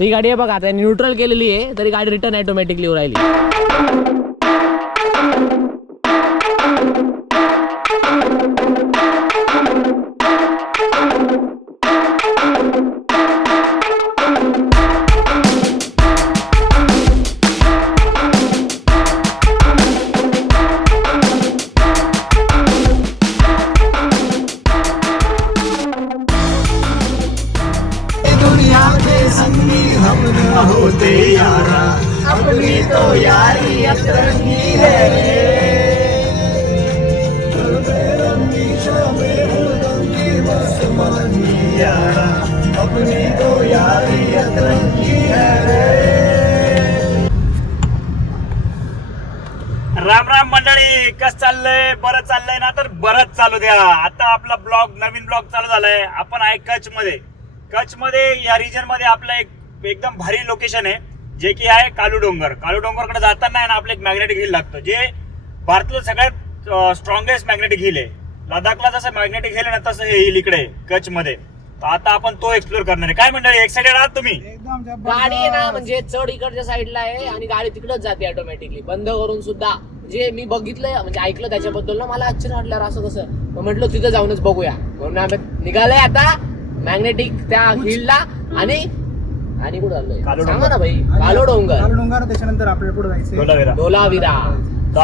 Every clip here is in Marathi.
ही गाडी आहे बघा आता न्यूट्रल केलेली आहे तरी गाडी रिटर्न ऑटोमॅटिकली राहिली. चालू द्या. आता आपला ब्लॉग नवीन ब्लॉग चालू झालाय. आपण आहे कच्छमध्ये. कच्छमध्ये या रिजनमध्ये आपलं एक एकदम भारी लोकेशन आहे जे की आहे कालू डोंगर. कालू डोंगरकडे जाताना आहे ना आपलं एक मॅग्नेटिक हिल लागतं जे भारतातलं सगळ्यात स्ट्रॉंगेस्ट मॅग्नेटिक हिल आहे. लडाखला जसं मॅग्नेटिक हिल आहे ना तसं हे हिल इकडे आहे, कच्छमध्ये. तर आता आपण तो एक्सप्लोर करणार आहे. काय मंडळी एक्साइटेड आहात तुम्ही? गाडी आहे ना म्हणजे चढ इकडच्या साईडला आहे आणि गाडी तिकडच जाते ऑटोमॅटिकली बंद करून सुद्धा. म्हणजे मी बघितलंय म्हणजे ऐकलं त्याच्याबद्दल ना मला आश्चर्य वाटलं असं कसं मग म्हटलं तिथं जाऊनच बघूया. म्हणून आम्ही निघालंय आता मॅग्नेटिक त्या हिलला आणि आणि कुठं कालो चाललोय. सांगा ना भाई कालो डोंगर. डोंगर त्याच्यानंतर आपल्याला पुढे जायचं Dholavira. Dholavira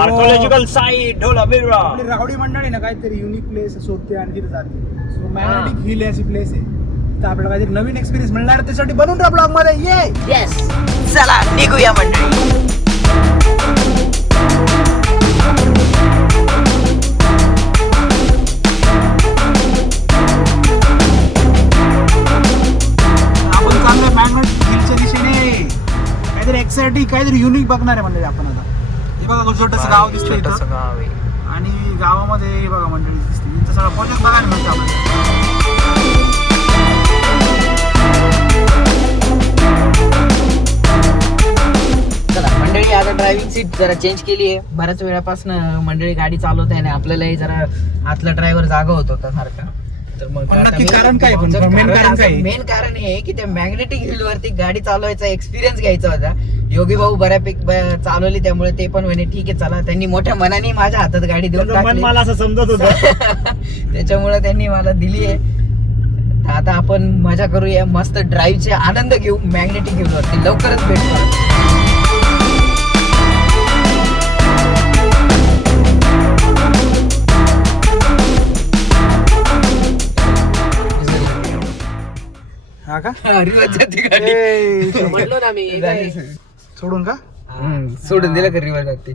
archaeological site Dholavira. आपली रावडी मंडळी ना काहीतरी युनिक प्लेस शोधते आणि तिथे जाते. सो मॅग्नेटिक हिल अशी प्लेस आहे. तर आपल्याला काहीतरी नवीन एक्सपिरियन्स मिळणार. त्यासाठी बनवून राहा ब्लॉगमध्ये. ये येस चला निघूया मंडळी. काहीतरी युनिक बघणार आहे म्हणजे आपण आता. हे बघा छोटस गाव दिसतंय इथं. आणि गावामध्ये हे बघा मंडळी दिसते इथं सगळं प्रोजेक्ट बघायला मिळतं आपल्याला चला मंडळी आता ड्रायव्हिंग सीट जरा चेंज केली आहे. बऱ्याच वेळापासून मंडळी गाडी चालवत आहे आणि आपल्यालाही जरा आतला ड्रायव्हर जागा होत होता सारखा. तर मग पण नक्की कारण काय पण? main कारण काय? मेन कारण हे की त्या मॅग्नेटिक हिल वरती गाडी चालवायचा एक्सपिरियन्स घ्यायचा होता. योगी भाऊ बऱ्यापैकी चालवली त्यामुळे ते पण म्हणे ठीक आहे चला. त्यांनी मोठ्या मनाने माझ्या हातात गाडी देऊन मन टाकली. मला असं समजत होतं. त्याच्यामुळे त्यांनी मला दिली आहे. आता आपण मजा करूया. मस्त ड्राईव्हचे आनंद घेऊ. मॅग्नेटिक हिल वरती लवकरच भेटू. हा का? ए, ना मी सोडून का? हम्म, सोडून दिलं का रिवर्स जाते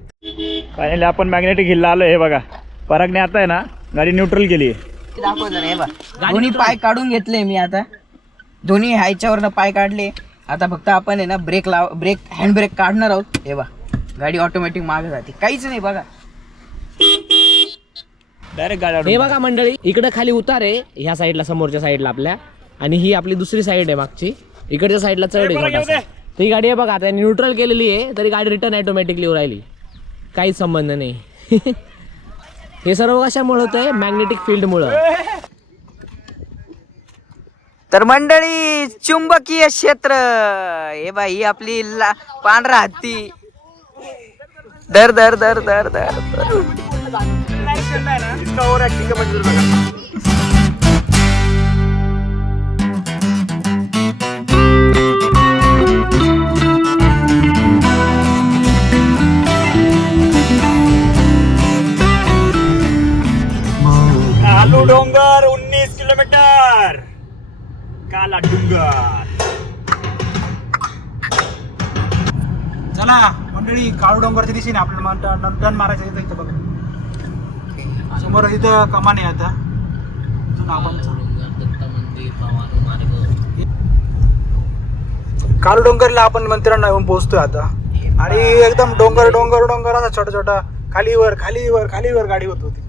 फायनली आपण मॅग्नेटिक हिलला आलोय हे बघा. परागने आता आहे ना गाडी न्यूट्रल केली दाखव जरा हे बघ. दोन्ही पाय काढून घेतले मी आता. दोन्ही ह्याच्यावरनं पाय काढले. आता फक्त आपण आहे ना ब्रेक लाव ब्रेक हँड ब्रेक काढणार आहोत. हे बघ गाडी ऑटोमॅटिक मागे जाते. काहीच नाही बघा. डायरेक्ट गाडी हे बघा मंडळी इकडे खाली उतार आहे ह्या साईडला समोरच्या साईडला आपल्या. आणि ही आपली दुसरी साईड आहे मागची. इकडच्या साईडला चढ आहे छोटासा. तर ही गाडी आहे बघा आता न्यूट्रल केलेली आहे तरी गाडी रिटर्न ऑटोमॅटिकली राहिली. काहीच संबंध नाही. हे सर्व कशामुळे होत आहे मॅग्नेटिक फील्डमुळं तर मंडळी चुंबकीय क्षेत्र. हे बाई ही आपली ला- पांढरा हत्ती. दर दर दर दर दर दर. काला डोंगर. चला मंडळी काळू डोंगरच्या दिशेने आपल्याला टर्न मारायचं इथं इथं बघा. समोर इथं कमान आहे आता इथून आपण काळू डोंगरला आपण मंदिरांना येऊन पोहोचतोय आता. आणि एकदम डोंगर डोंगर डोंगर असा छोटा छोटा खालीवर खालीवर खालीवर गाडी होत होती.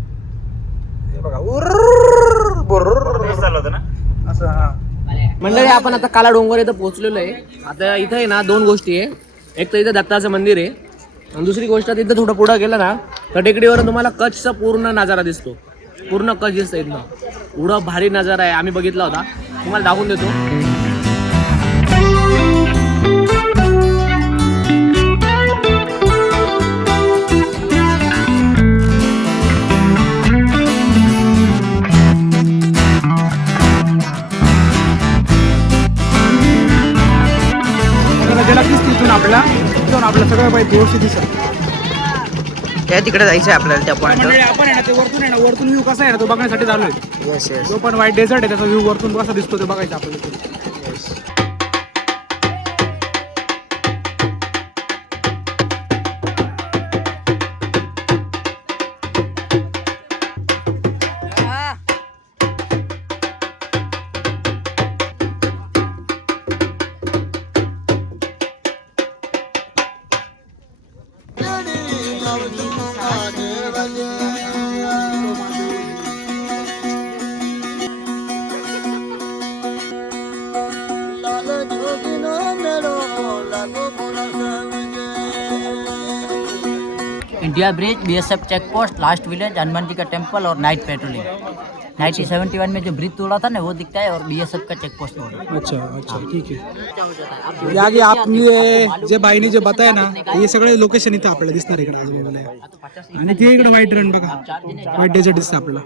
हे बघा उर्र बुर्र चालू होतं ना? असं हा. मंडळी आपण आता काला डोंगर इथं पोहोचलेलो आहे. आता इथं आहे ना दोन गोष्टी आहे. एक तर इथं दत्ताचं मंदिर आहे. आणि दुसरी गोष्ट तिथं थोडं पुढं गेलं ना तर टेकडीवर तुम्हाला कच्छचा पूर्ण नजारा दिसतो. पूर्ण कच्छ दिसतं इथनं एवढं भारी नजारा आहे. आम्ही बघितला होता. तुम्हाला दाखवून देतो. आपल्याला सगळं पाहिजे व्यवस्थित दिसत त्या तिकडे जायचं आहे आपल्याला त्या मंडळी आपण आहे ना ते वरतून आहे ना वरतून व्ह्यू कसा आहे ना तो बघण्यासाठी चालू आहे येस येस जो पण व्हाईट डेझर्ट आहे त्याचा व्ह्यू वरतून कसा दिसतो ते बघायचं आपल्याला. India bridge BSF check post last village Hanuman ji का टेंपल और नाइट पेट्रोलिंग। 1971 में जो ब्रिज तोड़ा था ना वो दिखता है और बीएसएफ का चेक पोस्ट बोर्ड अच्छा अच्छा ठीक आहे ये आगे आपने जे बाईने जे बताय ना हे सगळे लोकेशन इथं आपल्याला दिसणार इकडे आजूबाजूला आणि ते इकडे व्हाईट रन बघा. व्हाईट डेझर्ट दिसतं आपल्याला.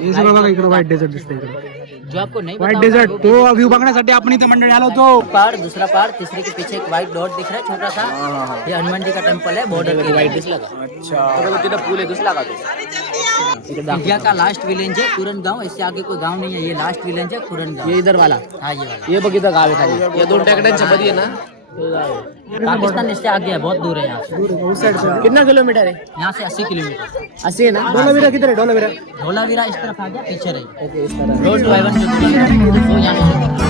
हे सगळं बघा इकडे व्हाईट डेझर्ट दिसतं इकडे. जो आपको नहीं व्हाईट पता डेझर्ट तो व्ह्यू बघण्यासाठी आपण इथे मंडळी आलो होतो. पहाड़ दूसरा पहाड़ तीसरे के पीछे एक व्हाइट डॉट दिख रहा है छोटा सा. ये हनुमान जी का टेम्पल है बॉर्डर के वाईट दिसला का अच्छा तिथं पूल आहे दिसला का तो इंडिया का लास्ट विलेज है कुरन गाँव इससे आगे कोई गाँव नहीं है ये लास्ट विलेज है कुरन गाँव ये इधर वाला। हाँ ये वाला। ये बघितलं गाव खाली या दोन टेकड्यांच्या मध्ये आहे ना। ते गाव आहे. पाकिस्तान इससे आगे है बहुत दूर है यहाँ से। कितना किलोमीटर है? यहाँ से अस्सी किलोमीटर। अस्सी आहे ना? डोलावीरा किधर है? डोलावीरा धोलावीरा इस तरफ़ आ गया पीछे रही। रोड ड्राइवर जो यहाँ।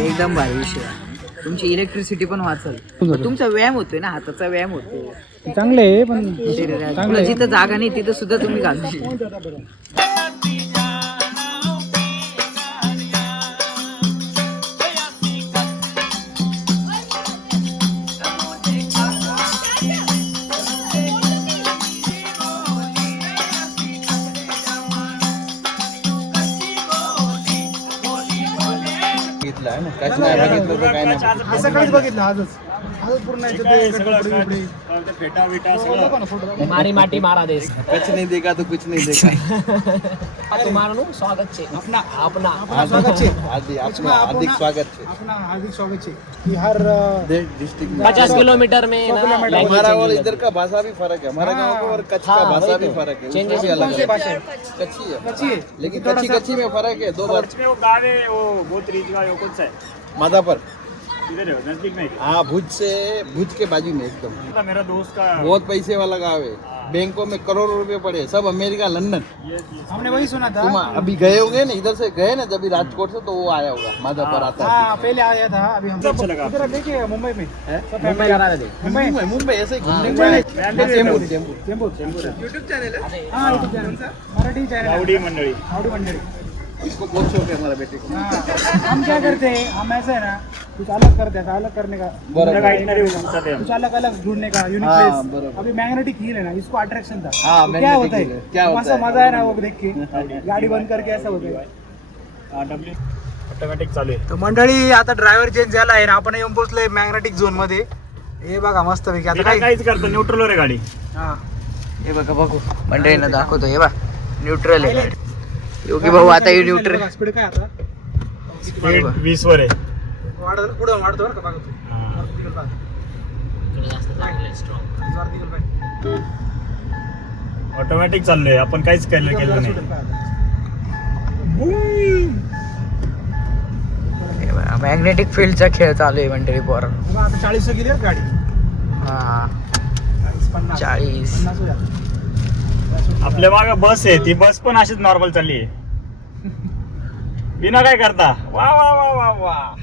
एकदम भारी विषय आहे. तुमची इलेक्ट्रिसिटी पण वाचल. तुमचा व्यायाम होतोय ना हाताचा व्यायाम होतोय. चांगले आहे पण जिथं जागा नाही तिथं सुद्धा तुम्ही घालू शकता. असं काहीच बघितलं तर काय नाही. याच्यात ते कपडे फेटा विटा बघा ना photo. मारी माटी मारा देश कुछ नहीं देखा तो कुछ नहीं देखा તમારું સ્વાગત છે अपना આપના अपना स्वागत છે हार्दिक इसमें आपका आपको हार्दिक ना- स्वागत है अपना हार्दिक स्वागत છે कि हर अ, डिस्ट्रिक्ट में પચાસ કિલોમીટર में ना किलोमीटर language हमारा और change हो इधर का भाषा भी फर्क है हमारा गाँव का और कच्छ का हाँ, भाषा वही भी तो। फर्क है Changes उसमें भी अलग कौन सी है भाषा है कच्ची है कच्ची है लेकिन थोड़ा कच्ची सा- कच्ची में फर्क है दो बार इसमें वो गाँव है वो बहुत रीच गाँव है, वो कौन सा है माधापर इधर है? नज़दीक में हाँ? भुज से भुज के बाजू में एकदम। मतलब मेरा दोस्त का बहुत पैसे वाला गाँव है। बैंकों में करोड़ों रुपए पड़े सब अमेरिका लंदन। हमने वही सुना था। तुम अभी गए होंगे ना? इधर से गए ना? जब राजकोट से तो वो आया होगा। माधापर आता है। हाँ पहले आया था। अभी हम अच्छा लगा। इधर देखिए मुंबई में। सब मुंबई करा दे मुंबई। मुंबई मुंबई ऐसे ही घूमने चॅनल हाँ मराठी चॅनल गावडी मंडळी। हाउडी मंडळी। इसको बहुत शौक है हमारा बेटे को। हाँ हम क्या करते हैं हम ऐसा है ना कुछ अलग करते हैं अलग करने का है। कुछ अलग अलग ढूंढने का यूनिक प्लेस. अभी मैग्नेटिक हील है ना इसको अट्रैक्शन था। हाँ, तो क्या होता है, क्या होता मजा है? मजा है ना वो देख के। गाड़ी बंद करके ऐसा होता है। ऑटोमॅटिक चालू आहे. तर मंडळी आता ड्रायव्हर चेंज झाला आहे ना आपण येऊन पोहोचलोय मॅग्नेटिक झोनमध्ये. हे बघा मस्त पैकी आता काय काहीच करतो न्यूट्रल आहे गाडी. हा. हे बघा बघू. मंडळींना दाखवतो. हे बा न्यूट्रल आहे. योगी भाऊ आता हे न्यूट्रल स्पीड काय आता बघ. वीस वर आहे वाढत पुढे वाढतो बरं का बघा तू. हा. वरती गेलं. वरती गेलं. ऑटोमॅटिक चाललोय आपण काहीच केलं केलं नाही सुटेल मॅग्नेटिक फील्डचा खेळ चालू आहे मंडळी पोर बघा, आता चाळीस गेली बरं गाडी हा चाळीस पन्नास चाळीस पन्नास होईल आता. आपल्या मागे बस आहे ती बस पण अशीच नॉर्मल चालली आहे. बिना काय करता? वा वा वा वा वा.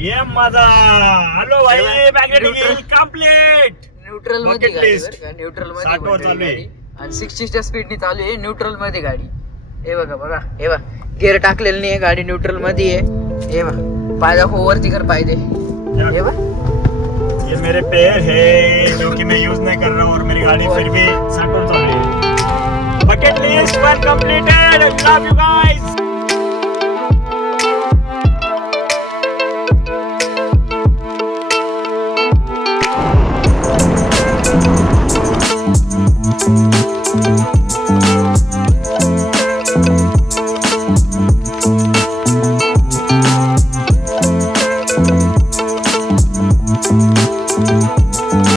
ये माझा हॅलो भाई मॅग्नेटिक कंप्लीट न्यूट्रलमध्ये न्यूट्रलमध्ये 60 वर मंडळी चालू आहे. गाडी. आणि सिक्स्टीच्या स्पीडने चालू आहे न्यूट्रलमध्ये गाडी. हे बघा बघा हे बघा. गिअर टाकलेलं नाही गाडी न्यूट्रलमध्ये आहे. हे बघा. पायदा हो वरती कर पायदे हे बघ. ये मेरे पैर है जो कि मैं यूज नहीं कर रहा हूँ और मेरी गाड़ी फिर भी साटोर चालू है bucket list one completed love you guys